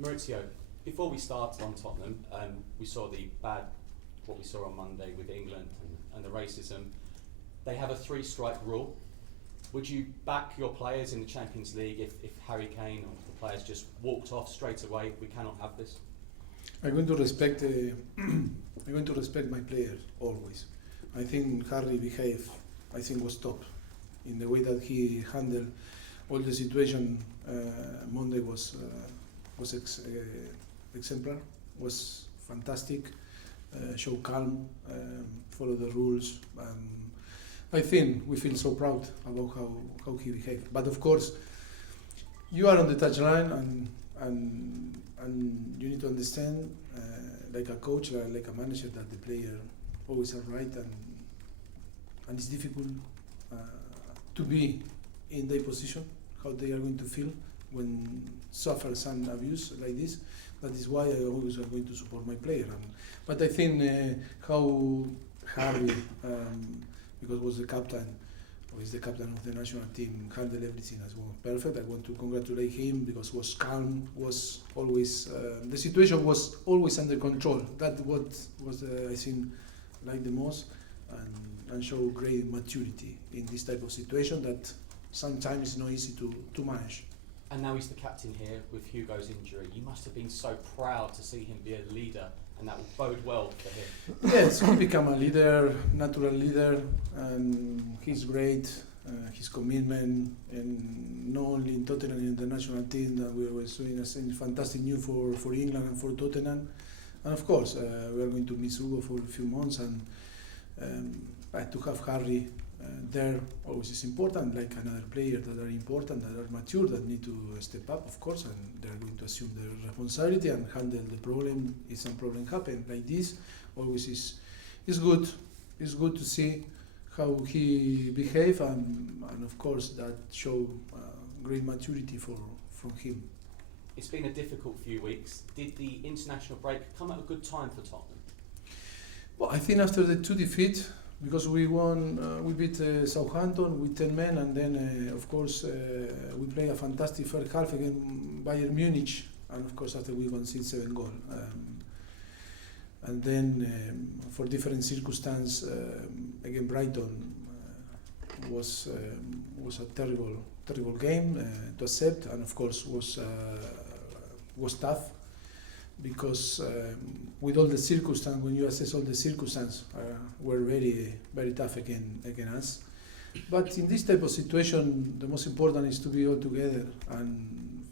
Maurizio, before we start on Tottenham, we saw what we saw on Monday with England and the racism. They have a 3-strike rule. Would you back your players in the Champions League if Harry Kane or the players just walked off straight away? We cannot have this. I'm going to respect. I'm going to respect my players always. I think Harry behaved. I think was top in the way that he handled all the situation. Monday was exemplar. Was fantastic. Show calm. Follow the rules. I think we feel so proud about how he behaved. But of course, you are on the touchline and you need to understand, like a coach, like a manager, that the player always are right, and it's difficult to be in their position, how they are going to feel when suffer some abuse like this. That is why I always are going to support my player. But I think how Harry, because was the captain, or is the captain of the national team, handled everything as well. Perfect. I want to congratulate him because was calm, was always the situation was always under control. That what was I think like the most, and show great maturity in this type of situation that sometimes is not easy to manage. And now he's the captain here with Hugo's injury. You must have been so proud to see him be a leader, and that will bode well for him. Yes, he become a leader, natural leader, and he's great. His commitment, and not only in Tottenham, in the national team, that we were doing a fantastic news for England and for Tottenham. And of course, we are going to miss Hugo for a few months, and to have Harry there always is important, like another player that are important, that are mature, that need to step up, of course, and they are going to assume their responsibility and handle the problem if some problem happen like this. Always is good. It's good to see how he behave, and of course that show great maturity from him. It's been a difficult few weeks. Did the international break come at a good time for Tottenham? Well, I think after the 2 defeats, because we won, we beat Southampton with 10 men, and then of course we played a fantastic first half against Bayern Munich, and of course after we conceded 7 goals. And then for different circumstances, again Brighton was a terrible game to accept, and of course was tough, because with all the circumstances, when you assess all the circumstances, were very very tough against us. But in this type of situation, the most important is to be all together and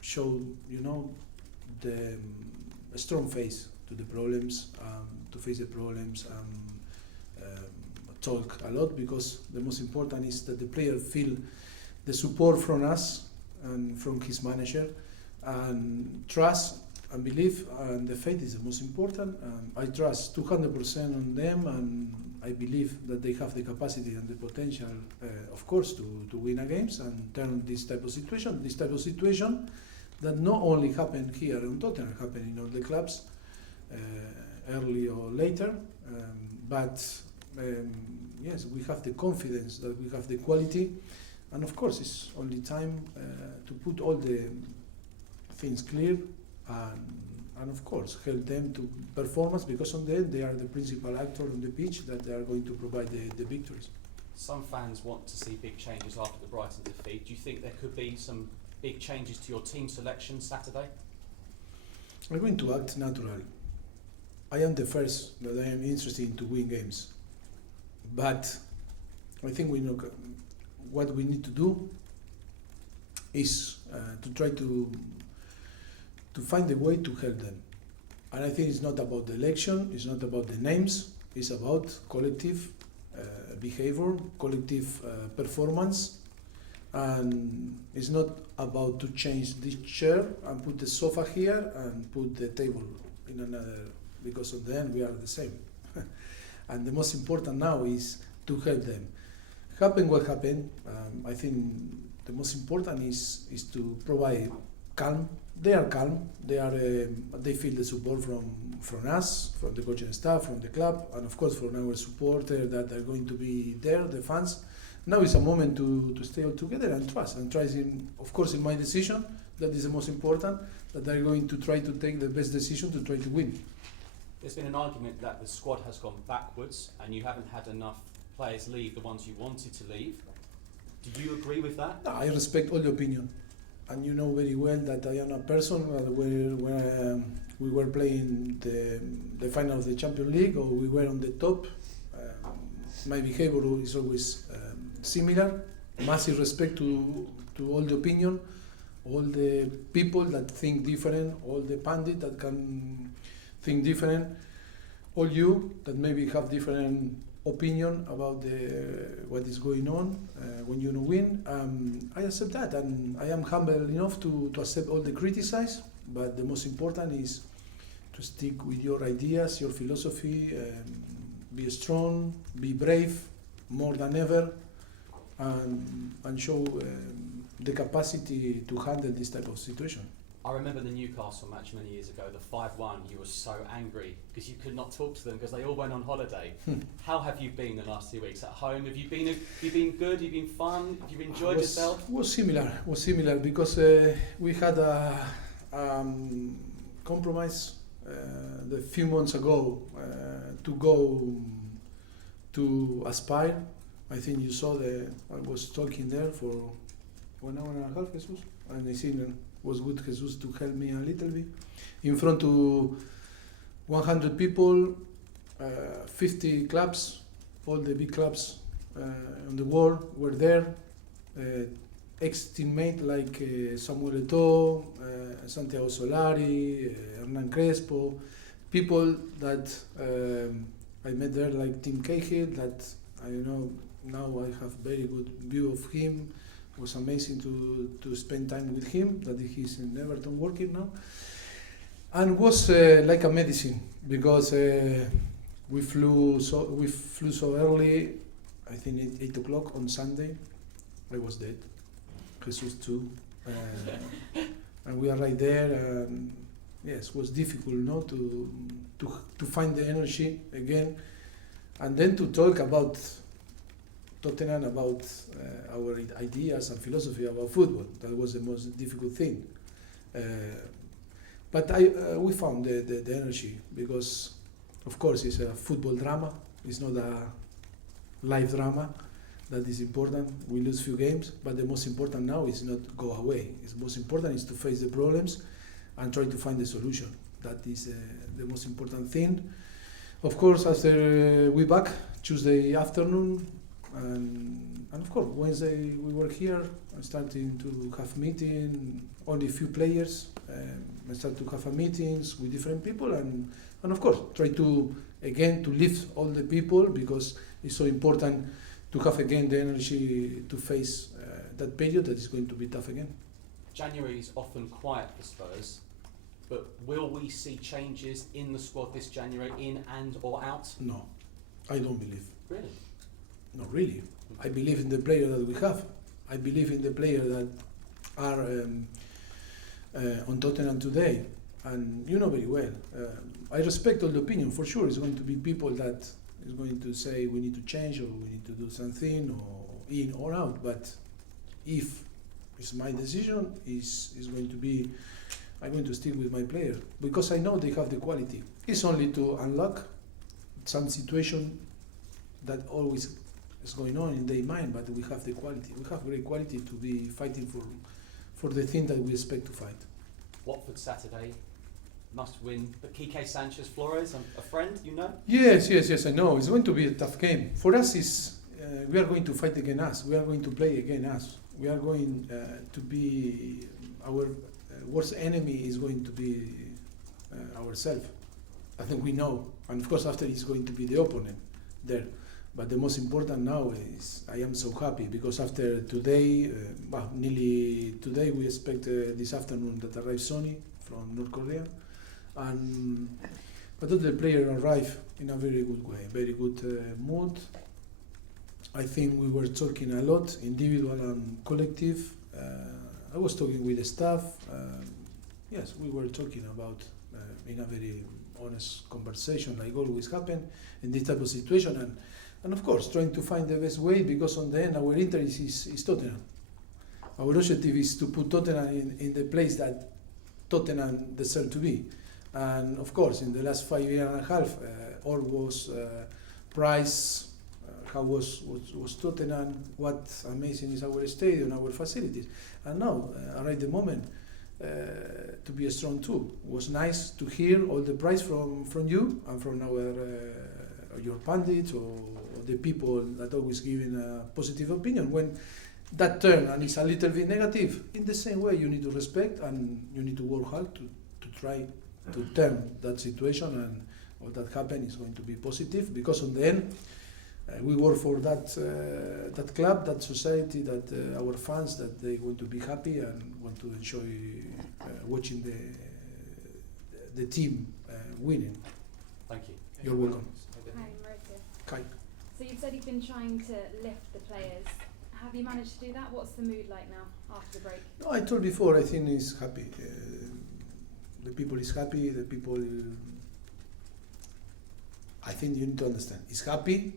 show, the strong face to the problems, to face the problems, talk a lot, because the most important is that the player feel the support from us and from his manager, and trust and believe, and the faith is the most important. I trust 200% on them, and I believe that they have the capacity and the potential, of course, to win a games and turn this type of situation that not only happen here in Tottenham, happen in all the clubs, early or later, but yes, we have the confidence that we have the quality, and of course it's only time to put all the things clear, and of course help them to performance, because on the end they are the principal actor on the pitch, that they are going to provide the victories. Some fans want to see big changes after the Brighton defeat. Do you think there could be some big changes to your team selection Saturday? I'm going to act naturally. I am the first that I am interested in to win games, but I think we know what we need to do is to try to find a way to help them. And I think it's not about the election, it's not about the names, it's about collective behavior, collective performance, and it's not about to change this chair and put the sofa here and put the table in another, because at the end we are the same. And the most important now is to help them. Happen what happened, I think the most important is to provide calm. They are calm. They feel the support from us, from the coaching staff, from the club, and of course from our supporters that are going to be there, the fans. Now is a moment to stay all together and trust. And trust in, of course, in my decision, that is the most important, that I'm going to try to take the best decision to try to win. There's been an argument that the squad has gone backwards and you haven't had enough players leave, the ones you wanted to leave. Do you agree with that? No, I respect all the opinion. And you know very well that I am a person where we were playing the final of the Champions League or we were on the top. My behavior is always similar. Massive respect to all the opinion, all the people that think different, all the pundits that can think different, all you that maybe have different opinion about what is going on when you win. I accept that, and I am humble enough to accept all the criticize, but the most important is to stick with your ideas, your philosophy, be strong, be brave more than ever, and show the capacity to handle this type of situation. I remember the Newcastle match many years ago, the 5-1, you were so angry because you could not talk to them because they all went on holiday. How have you been the last 2 weeks at home? Have you been good? Have you been fun? Have you enjoyed yourself? Was similar because we had a compromise the few months ago to go to Aspire. I think you saw I was talking there for 1 hour and a half, Jesus, and I think it was good, Jesus, to help me a little bit. In front of 100 people, 50 clubs, all the big clubs on the world were there. Ex-teammates like Samuel Eto'o, Santiago Solari, Hernan Crespo, people that I met there like Tim Cahill, that I know now I have very good view of him. It was amazing to spend time with him, that he's in Everton working now. And was like a medicine, because we flew so early, I think 8 o'clock on Sunday. I was dead. Jesus too. And we are right there, and yes, it was difficult, no, to find the energy again, and then to talk about Tottenham, about our ideas and philosophy about football. That was the most difficult thing. But we found the energy, because, of course, it's a football drama. It's not a live drama. That is important. We lose few games, but the most important now is not go away. The most important is to face the problems and try to find the solution. That is the most important thing. Of course, after we back Tuesday afternoon, and of course Wednesday we were here, starting to have meeting. Only few players. I start to have meetings with different people, and of course try to lift all the people, because it's so important to have again the energy to face that period that is going to be tough again. January is often quiet for Spurs, but will we see changes in the squad this January, in and or out? No, I don't believe. Really? No, really. I believe in the player that we have. I believe in the players that are on Tottenham today, and you know very well. I respect all the opinion. For sure, it's going to be people that is going to say we need to change, or we need to do something, or in or out. But if it's my decision, is going to be, I'm going to stick with my player, because I know they have the quality. It's only to unlock some situation that always is going on in their mind, but we have the quality. We have great quality to be fighting for the thing that we expect to fight. Watford Saturday, must win. But Quique Sanchez Flores, a friend, you know? Yes, I know. It's going to be a tough game. For us, we are going to fight against us. We are going to play against us. We are going to be, our worst enemy is going to be ourselves. I think we know. And of course, after it's going to be the opponent there. But the most important now is, I am so happy, because after today, nearly today, we expect this afternoon that arrives Sonny from North Korea. But all the players arrive in a very good way, very good mood. I think we were talking a lot, individual and collective. I was talking with the staff. Yes, we were talking about in a very honest conversation, like always happen in this type of situation. and of course trying to find the best way, because on the end our interest is Tottenham. Our objective is to put Tottenham in the place that Tottenham deserve to be. And of course, in the last 5 years and a half, all was price, how was Tottenham, what amazing is our stadium, our facilities. And now, right the moment, to be strong too. It was nice to hear all the praise from you and from your pundits or the people that always giving a positive opinion. When that turn and it's a little bit negative, in the same way you need to respect and you need to work hard to try to turn that situation, and what that happen is going to be positive, because on the end we work for that club, that society, that our fans, that they want to be happy and want to enjoy watching the team winning. Thank you. You're welcome. Hi, Mauricio. Kai. So you've said you've been trying to lift the players. Have you managed to do that? What's the mood like now after the break? No, I told before, I think he's happy. The people is happy, the people, I think you need to understand, he's happy,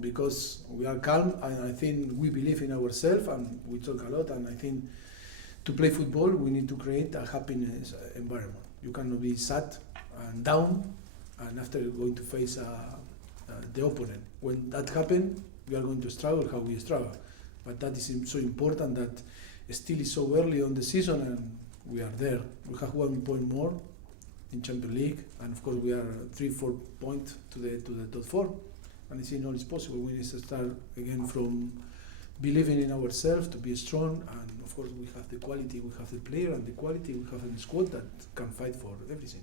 because we are calm, and I think we believe in ourselves, and we talk a lot, and I think to play football we need to create a happiness environment. You cannot be sad and down, and after going to face the opponent. When that happens, we are going to struggle how we struggle. But that is so important, that still is so early on the season, and we are there. We have 1 point more in Champions League, and of course we are 3-4 points to the top 4. And I think all is possible. We need to start again from believing in ourselves, to be strong, and of course we have the quality, we have the player, and the quality we have in the squad that can fight for everything.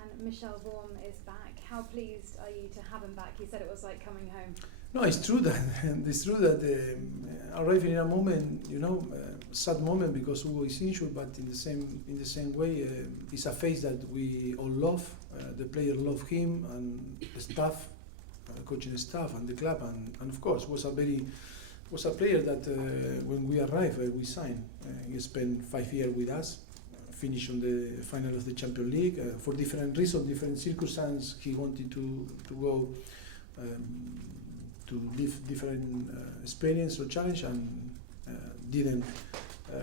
And Michel Vorm is back. How pleased are you to have him back? You said it was like coming home. No, it's true that arriving in a moment, sad moment, because Hugo is injured, but in the same way, it's a face that we all love. The player love him, and the staff, coaching staff, and the club, and of course was a player that when we arrived, we signed. He spent 5 years with us, finished on the final of the Champions League. For different reasons, different circumstances, he wanted to go to live different experience or challenge, and didn't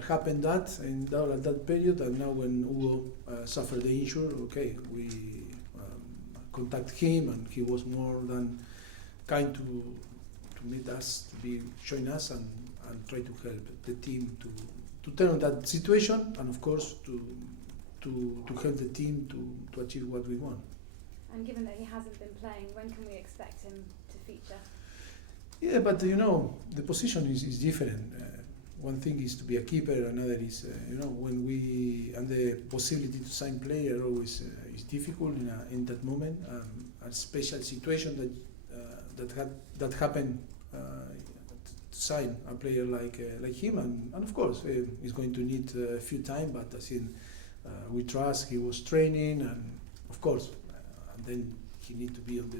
happen at that period. And now when Hugo suffered the injury, we contact him, and he was more than kind to meet us, to join us, and try to help the team to turn that situation, and of course to help the team to achieve what we want. And given that he hasn't been playing, when can we expect him to feature? Yeah, but the position is different. One thing is to be a keeper, another is when and the possibility to sign player always is difficult in that moment. A special situation that happened to sign a player like him, and of course he's going to need a few time, but I think we trust he was training, and of course and then he need to be on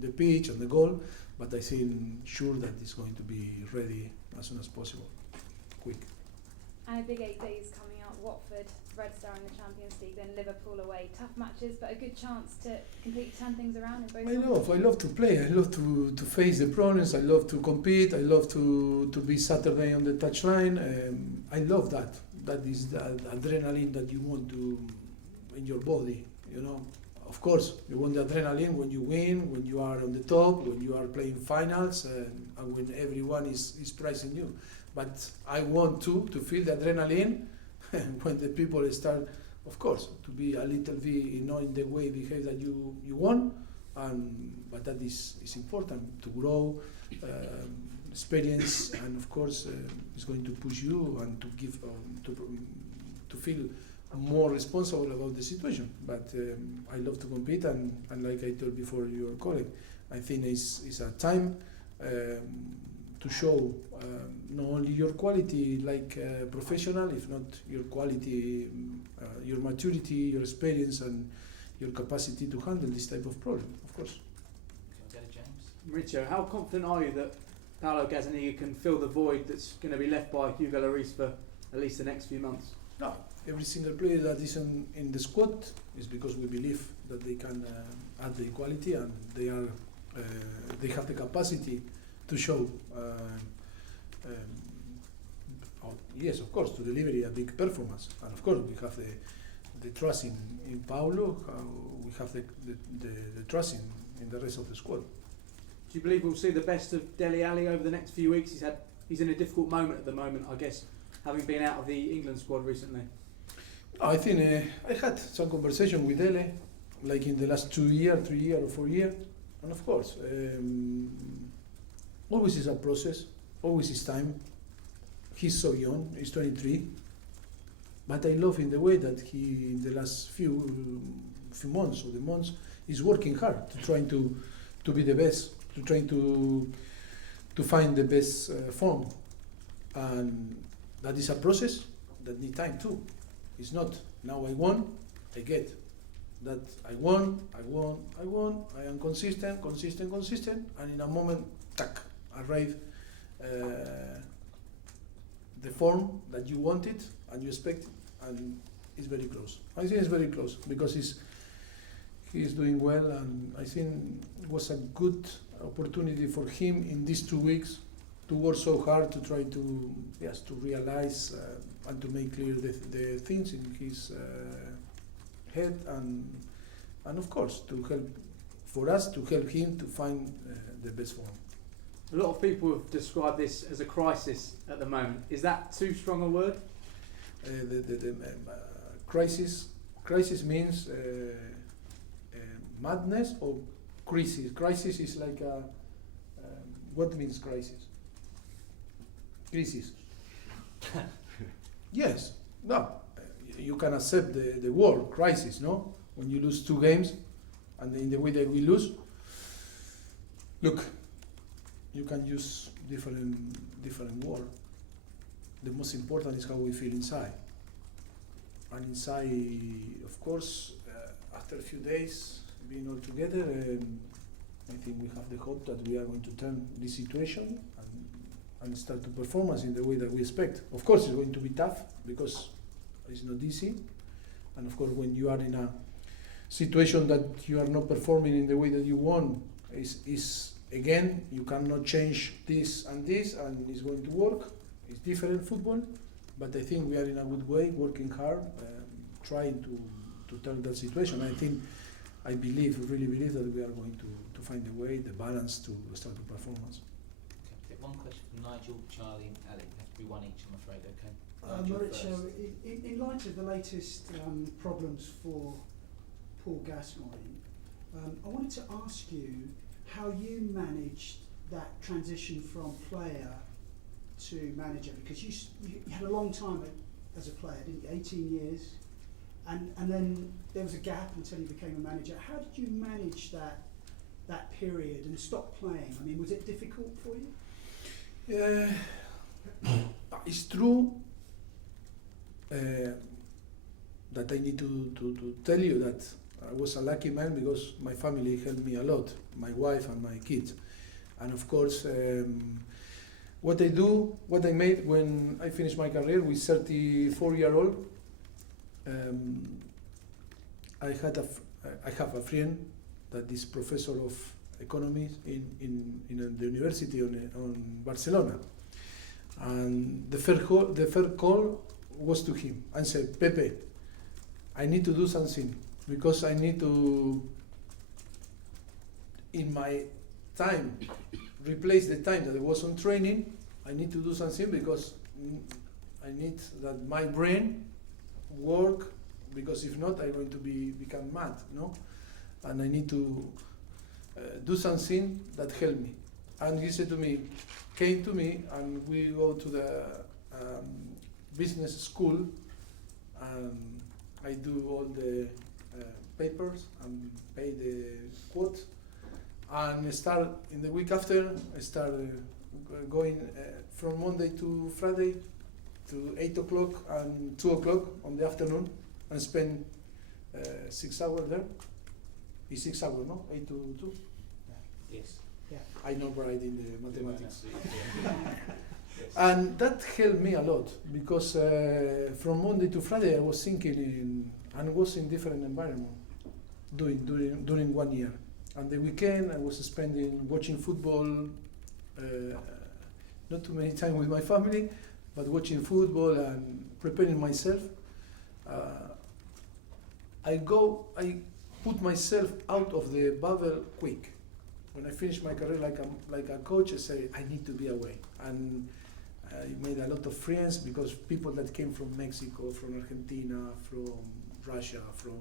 the pitch, on the goal. But I think sure that he's going to be ready as soon as possible, quick. And a big 8 days coming up. Watford, Red Star in the Champions League, then Liverpool away. Tough matches, but a good chance to completely turn things around in both. I love to play. I love to face the opponents. I love to compete. I love to be Saturday on the touchline. I love that. That is the adrenaline that you want to in your body. Of course, you want the adrenaline when you win, when you are on the top, when you are playing finals, and when everyone is praising you. But I want to feel the adrenaline when the people start, of course, to be a little bit, in the way behave that you want. But that is important to grow, experience, and of course, it's going to push you and to give to feel more responsible about the situation. But I love to compete, and like I told before your colleague, I think it's a time to show not only your quality like professional, if not your quality, your maturity, your experience, and your capacity to handle this type of problem, of course. Mauricio, how confident are you that Paolo Gazzaniga can fill the void that's going to be left by Hugo Lloris for at least the next few months? No, every single player that is in the squad is because we believe that they can add the quality, and they are they have the capacity to show. Yes, of course, to deliver a big performance, and of course we have the trust in Paulo. We have the trust in the rest of the squad. Do you believe we'll see the best of Dele Alli over the next few weeks? He's in a difficult moment at the moment, I guess, having been out of the England squad recently. I think I had some conversation with Dele, like in the last 2 years, 3 years or 4 years, and of course, always is a process, always is time. He's so young, he's 23, but I love in the way that he, in the last few months or the months, is working hard to trying to be the best, to trying to find the best form, and that is a process that needs time too. It's not now I won, I get that I won, I am consistent, and in a moment, tack, arrive the form that you wanted and you expected, and it's very close. I think it's very close because he is doing well, and I think it was a good opportunity for him in these 2 weeks to work so hard to try to realize and to make clear the things in his head, and of course to help him to find the best form. A lot of people have described this as a crisis at the moment. Is that too strong a word? Crisis means madness or crisis. Crisis is like what means crisis? Crisis. Yes. No. You can accept the word crisis, no? When you lose 2 games, and in the way that we lose, look, you can use different word. The most important is how we feel inside. And inside, of course, after a few days being all together, I think we have the hope that we are going to turn this situation and start to performance in the way that we expect. Of course, it's going to be tough because it's not easy. And of course, when you are in a situation that you are not performing in the way that you want, is again, you cannot change this, and it's going to work. It's different football, but I think we are in a good way, working hard, trying to turn that situation. I really believe that we are going to find a way, the balance to start the performance. Okay, one question from Nigel, Charlie, and Alec. Have to be one each, I'm afraid. Okay. Mauricio, in light of the latest problems for Paul Gascoigne, I wanted to ask you how you managed that transition from player to manager, because you had a long time as a player, didn't you? 18 years, and then there was a gap until you became a manager. How did you manage that period and stop playing? I mean, was it difficult for you? It's true that I need to tell you that I was a lucky man because my family helped me a lot, my wife and my kids. And of course, what I made when I finished my career with 34-year-old, I have a friend that is professor of economy in the university on Barcelona. And the first call was to him and said, Pepe, I need to do something because I need to, in my time, replace the time that I was on training. I need to do something because I need that my brain work, because if not, I'm going to become mad, no? And I need to do something that help me. And he said to me, came to me, and we go to the business school, and I do all the papers and pay the quote, and start in the week after. I start going from Monday to Friday to 8 o'clock and 2 o'clock on the afternoon, and spend 6 hours there. It's 6 hours, no? 8 to 2. Yes. Yeah. I know right in the mathematics. Yes. And that helped me a lot because from Monday to Friday I was thinking and was in different environment during 1 year. And the weekend I was spending watching football, not too many time with my family, but watching football and preparing myself. I put myself out of the bubble quick. When I finished my career like a coach, I said I need to be away, and I made a lot of friends because people that came from Mexico, from Argentina, from Russia, from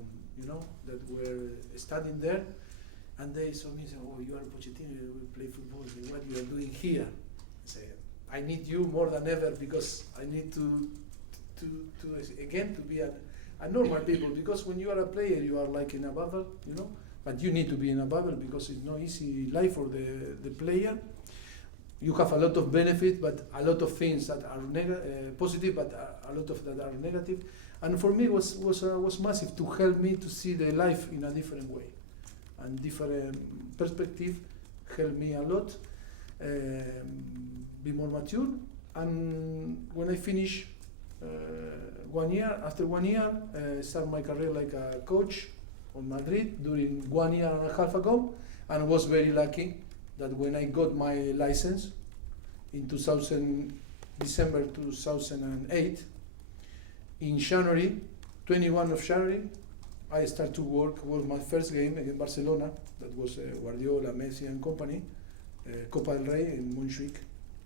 that were studying there, and they saw me and said, "Oh, you are Pochettino, you play football. What you are doing here?" I said, "I need you more than ever because I need to be a normal people, because when you are a player you are like in a bubble, but you need to be in a bubble because it's no easy life for the player. You have a lot of benefit, but a lot of things that are positive, but a lot of that are negative. And for me, was massive to help me to see the life in a different way, and different perspective helped me a lot. Be more mature. And when I finish 1 year, after 1 year, start my career like a coach on Madrid during 1 year and a half ago, and I was very lucky that when I got my license in December 2008, in January, 21 of January, I started to work. Was my first game against Barcelona. That was Guardiola, Messi and company, Copa del Rey in Montjuic,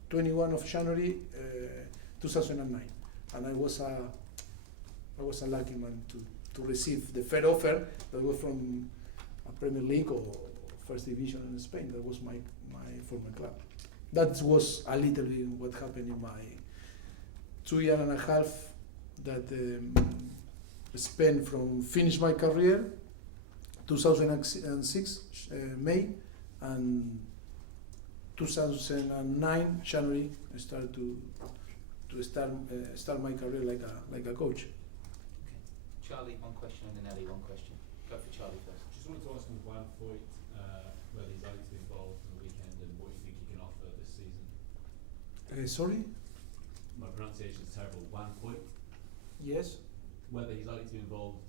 21 of January 2009, and I was a lucky man to receive the fair offer that was from a Premier League or First Division in Spain. That was my former club. That was a little bit what happened in my 2 year and a half that spent from finish my career 2006 May, and 2009 January I started to start my career like a coach. Okay. Charlie, one question, and then Ellie, one question. Go for Charlie first. Just wanted to ask him Juan Foyt whether he's likely to be involved on the weekend and what you think he can offer this season. Sorry? My pronunciation is terrible. Juan Foyt. Yes. Whether he's likely to be involved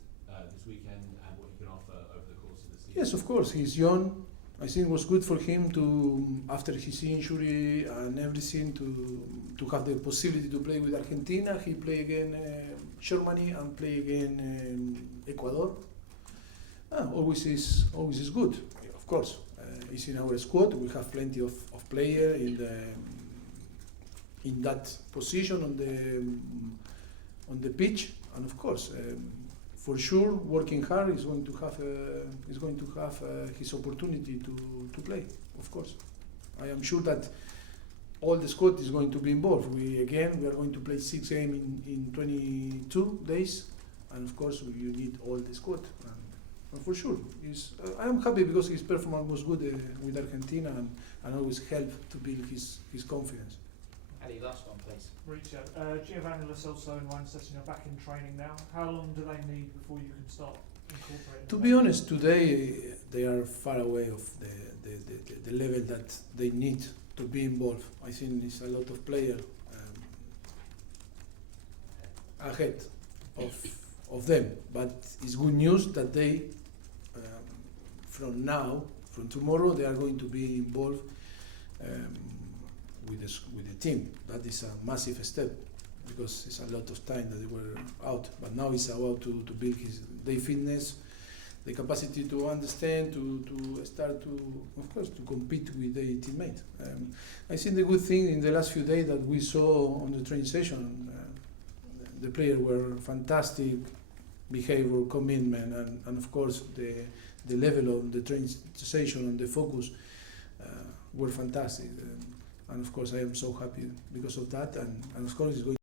this weekend and what he can offer over the course of the season. Yes, of course. He's young. I think it was good for him to, after his injury and everything, to have the possibility to play with Argentina. He played again Germany and play again Ecuador. Always is good. Of course, he's in our squad. We have plenty of players in that position on the pitch, and of course, for sure, working hard is going to have his opportunity to play. Of course, I am sure that all the squad is going to be involved. We are going to play 6 games in 22 days, and of course, you need all the squad. And for sure, I am happy because his performance was good with Argentina, and always helped to build his confidence. Ellie, last one, please. Mauricio, Giovanni Lo Celso and Manchester are back in training now. How long do they need before you can start incorporating? To be honest, today they are far away of the level that they need to be involved. I think it's a lot of players ahead of them, but it's good news that they, from tomorrow, they are going to be involved with the team. That is a massive step because it's a lot of time that they were out. But now it's about to build their fitness, the capacity to understand, to start to, of course, to compete with their teammates. I think the good thing in the last few days that we saw on the training session, the players were fantastic, behavior, commitment, and of course the level of the training session and the focus were fantastic. And of course I am so happy because of that, and of course it's going